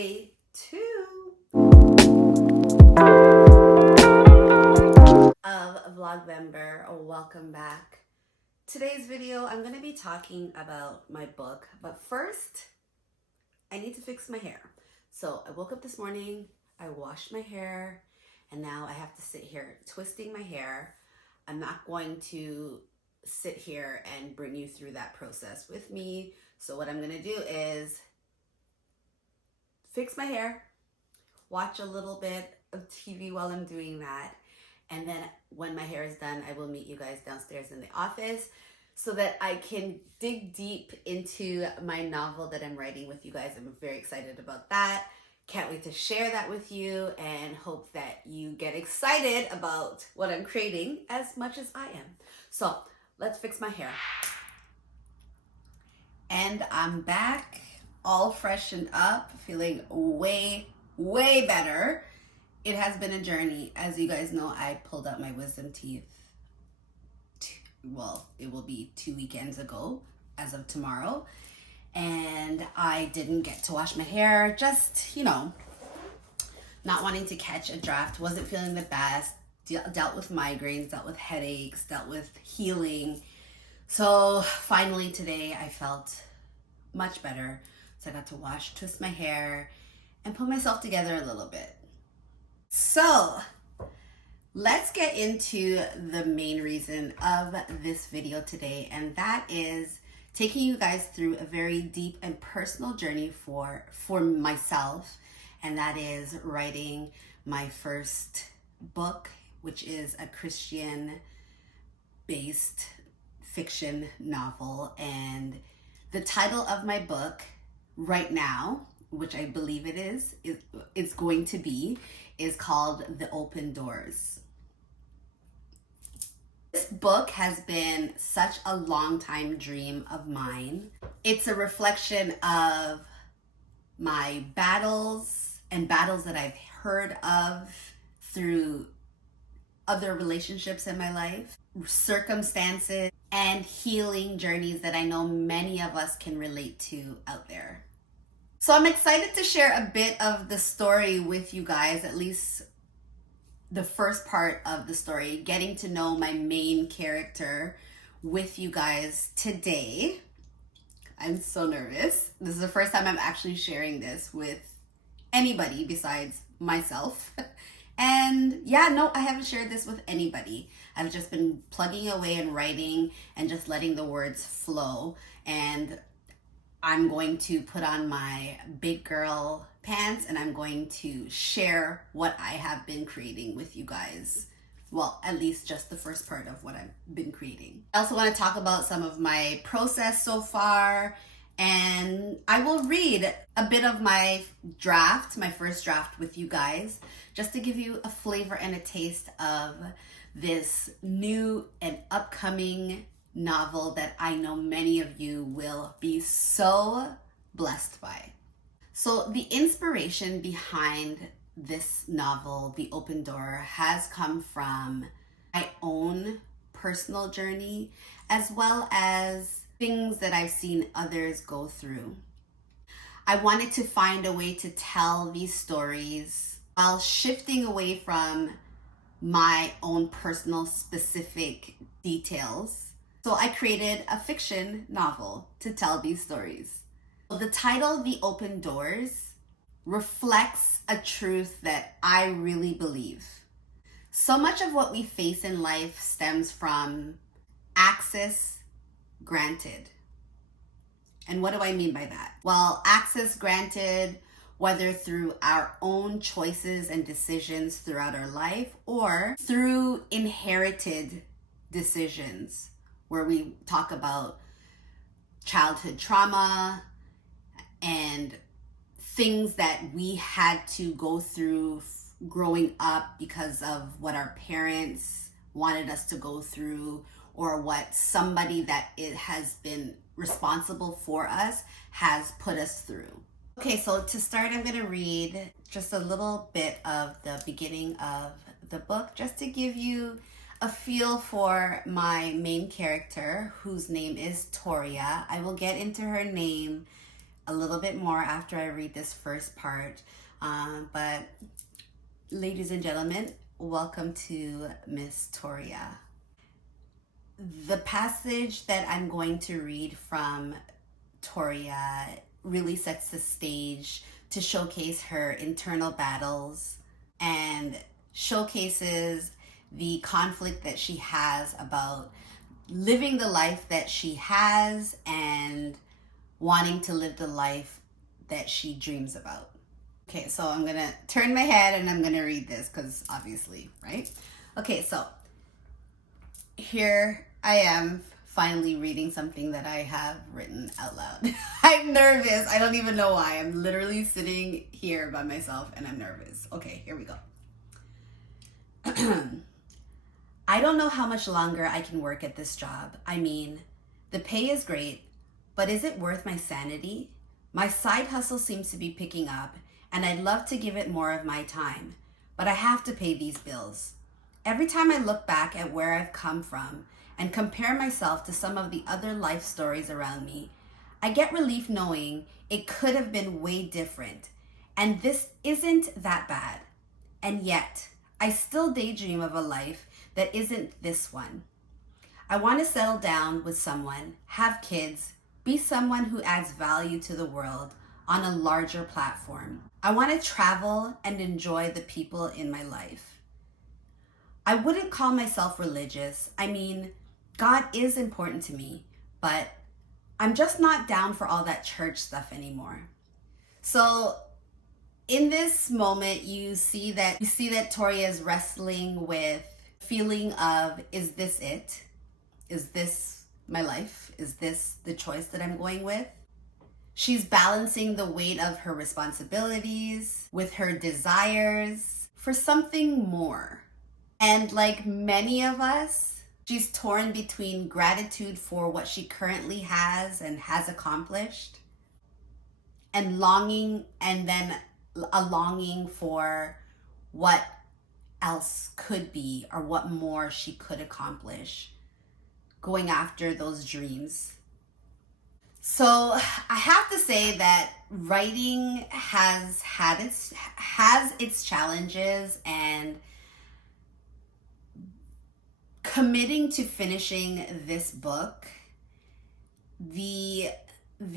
day 2 of Vlogvember. Welcome back. Today's video, I'm going to be talking about my book, but first, I need to fix my hair. So I woke up this morning, I washed my hair, and now I have to sit here twisting my hair. I'm not going to sit here and bring you through that process with me. So what I'm going to do is fix my hair, watch a little bit of TV while I'm doing that, and then when my hair is done, I will meet you guys downstairs in the office so that I can dig deep into my novel that I'm writing with you guys. I'm very excited about that. Can't wait to share that with you and hope that you get excited about what I'm creating as much as I am. So let's fix my hair. And I'm back, all freshened up, feeling way better. It has been a journey. As you guys know, I pulled out my wisdom teeth. Well, it will be 2 weekends ago as of tomorrow. And I didn't get to wash my hair. Just, not wanting to catch a draft. Wasn't feeling the best. Dealt with migraines, dealt with headaches, dealt with healing. So finally today I felt much better. So I got to twist my hair, and put myself together a little bit. So let's get into the main reason of this video today, and that is taking you guys through a very deep and personal journey for myself, and that is writing my first book, which is a Christian-based fiction novel. And the title of my book right now, which I believe it's going to be, is called The Open Doors. This book has been such a long time dream of mine. It's a reflection of my battles and battles that I've heard of through other relationships in my life, circumstances, and healing journeys that I know many of us can relate to out there. So I'm excited to share a bit of the story with you guys, at least the first part of the story, getting to know my main character with you guys today. I'm so nervous. This is the first time I'm actually sharing this with anybody besides myself. And yeah, no, I haven't shared this with anybody. I've just been plugging away and writing and just letting the words flow. And I'm going to put on my big girl pants and I'm going to share what I have been creating with you guys. Well, at least just the first part of what I've been creating. I also want to talk about some of my process so far, and I will read a bit of my first draft with you guys, just to give you a flavor and a taste of this new and upcoming novel that I know many of you will be so blessed by. So the inspiration behind this novel, The Open Door, has come from my own personal journey, as well as things that I've seen others go through. I wanted to find a way to tell these stories while shifting away from my own personal specific details. So I created a fiction novel to tell these stories. The title, The Open Doors, reflects a truth that I really believe. So much of what we face in life stems from access granted. And what do I mean by that? Well, access granted, whether through our own choices and decisions throughout our life or through inherited decisions, where we talk about childhood trauma and things that we had to go through growing up because of what our parents wanted us to go through, or what somebody that it has been responsible for us has put us through. Okay, so to start, I'm going to read just a little bit of the beginning of the book, just to give you a feel for my main character, whose name is Toria. I will get into her name a little bit more after I read this first part. But ladies and gentlemen, welcome to Miss Toria. The passage that I'm going to read from Toria really sets the stage to showcase her internal battles and showcases the conflict that she has about living the life that she has and wanting to live the life that she dreams about. Okay, so I'm gonna turn my head and I'm gonna read this because obviously, right? Okay, so here I am finally reading something that I have written out loud. I'm nervous. I don't even know why. I'm literally sitting here by myself and I'm nervous. Okay, here we go. I don't know how much longer I can work at this job. I mean, the pay is great, but is it worth my sanity? My side hustle seems to be picking up, and I'd love to give it more of my time, but I have to pay these bills. Every time I look back at where I've come from and compare myself to some of the other life stories around me, I get relief knowing it could have been way different, and this isn't that bad. And yet, I still daydream of a life that isn't this one. I want to settle down with someone, have kids, be someone who adds value to the world on a larger platform. I want to travel and enjoy the people in my life. I wouldn't call myself religious. I mean, God is important to me, but I'm just not down for all that church stuff anymore. So in this moment, you see that Toria is wrestling with feeling of, is this it? Is this my life? Is this the choice that I'm going with? She's balancing the weight of her responsibilities with her desires for something more. And like many of us, she's torn between gratitude for what she currently has and has accomplished and longing, and then a longing for what else could be or what more she could accomplish, going after those dreams. So I have to say that writing has its challenges, and committing to finishing this book, I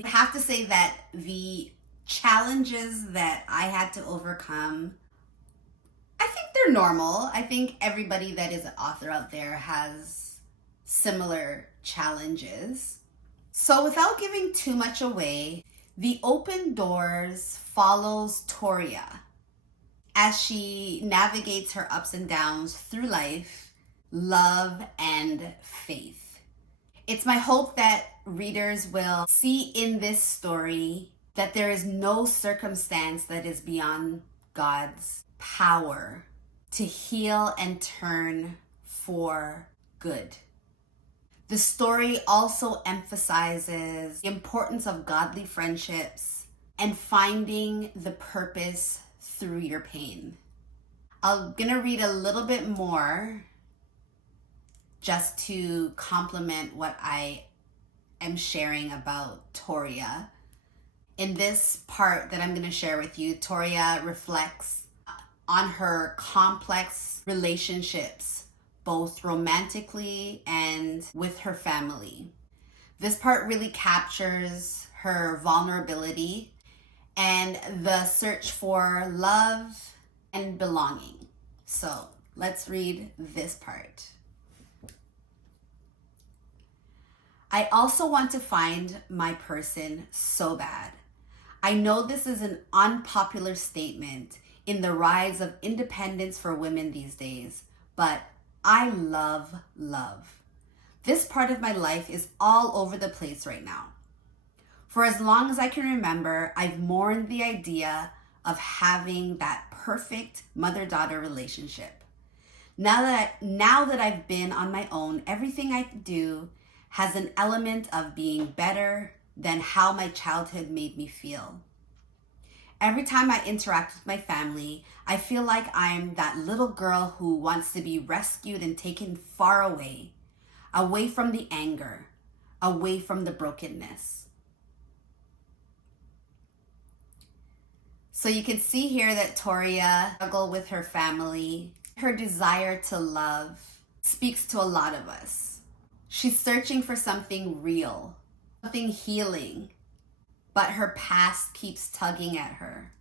have to say that the challenges that I had to overcome, I think they're normal. I think everybody that is an author out there has similar challenges. So without giving too much away, The Open Doors follows Toria as she navigates her ups and downs through life, love, and faith. It's my hope that readers will see in this story that there is no circumstance that is beyond God's power to heal and turn for good. The story also emphasizes the importance of godly friendships and finding the purpose through your pain. I'm gonna read a little bit more just to complement what I am sharing about Toria. In this part that I'm gonna share with you, Toria reflects on her complex relationships, both romantically and with her family. This part really captures her vulnerability and the search for love and belonging. So let's read this part. I also want to find my person so bad. I know this is an unpopular statement in the rise of independence for women these days, but I love love. This part of my life is all over the place right now. For as long as I can remember, I've mourned the idea of having that perfect mother-daughter relationship. Now that I've been on my own, everything I do has an element of being better than how my childhood made me feel. Every time I interact with my family, I feel like I'm that little girl who wants to be rescued and taken far away from the anger, away from the brokenness. So you can see here that Toria struggled with her family. Her desire to love speaks to a lot of us. She's searching for something real, something healing, but her past keeps tugging at her,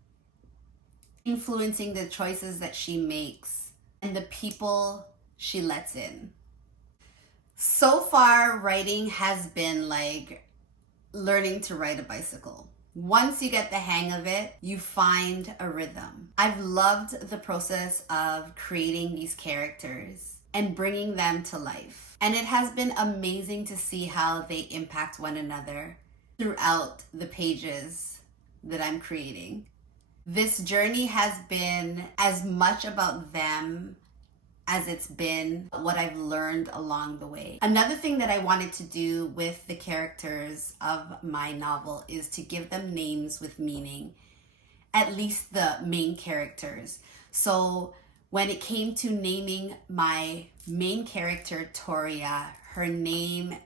influencing the choices that she makes and the people she lets in. So far, writing has been like learning to ride a bicycle. Once you get the hang of it, you find a rhythm. I've loved the process of creating these characters and bringing them to life. And it has been amazing to see how they impact one another throughout the pages that I'm creating. This journey has been as much about them as it's been what I've learned along the way. Another thing that I wanted to do with the characters of my novel is to give them names with meaning, at least the main characters. So when it came to naming my main character, Toria, her name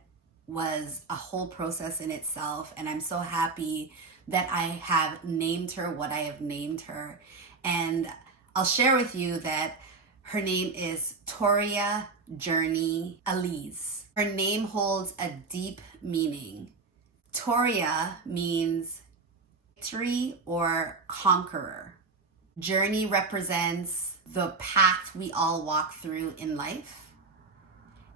was a whole process in itself, and I'm so happy that I have named her what I have named her. And I'll share with you that her name is Toria Journey Elise. Her name holds a deep meaning. Toria means victory or conqueror. Journey represents the path we all walk through in life.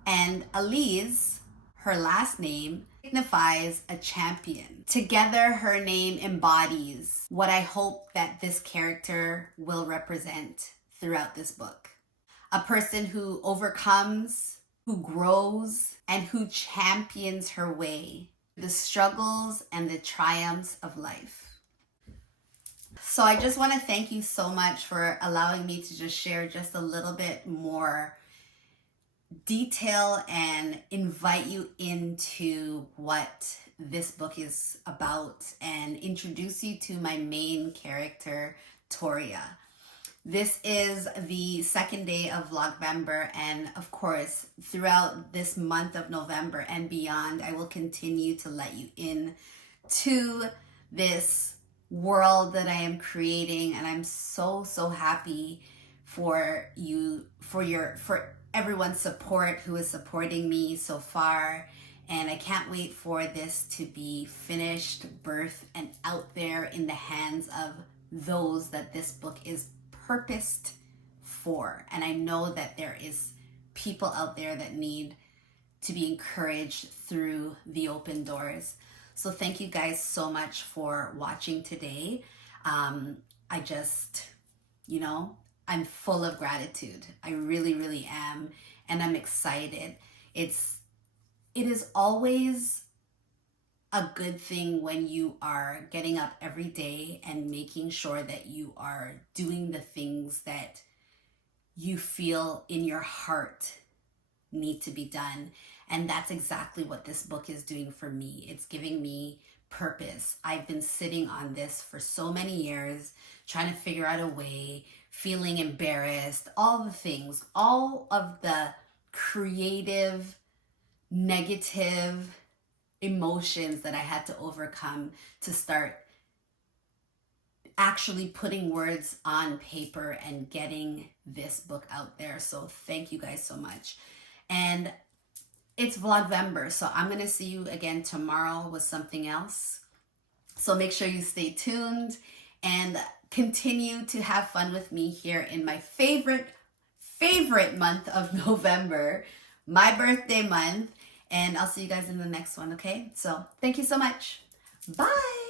And Elise, her last name, signifies a champion. Together, her name embodies what I hope that this character will represent throughout this book. A person who overcomes, who grows, and who champions her way, the struggles and the triumphs of life. So I just want to thank you so much for allowing me to just share just a little bit more detail and invite you into what this book is about and introduce you to my main character, Toria. This is the second day of Vlogvember, and of course, throughout this month of November and beyond, I will continue to let you in to this world that I am creating, and I'm so happy for you, for everyone's support who is supporting me so far. And I can't wait for this to be finished, birthed, and out there in the hands of those that this book is purposed for. And I know that there is people out there that need to be encouraged through the open doors. So thank you guys so much for watching today. I just, I'm full of gratitude. I really am. And I'm excited. It is always a good thing when you are getting up every day and making sure that you are doing the things that you feel in your heart need to be done. And that's exactly what this book is doing for me. It's giving me purpose. I've been sitting on this for so many years, trying to figure out a way, feeling embarrassed, all the things, all of the creative, negative emotions that I had to overcome to start actually putting words on paper and getting this book out there. So thank you guys so much. And it's Vlogvember, so I'm going to see you again tomorrow with something else. So make sure you stay tuned and continue to have fun with me here in my favorite month of November, my birthday month. And I'll see you guys in the next one, okay? So thank you so much. Bye.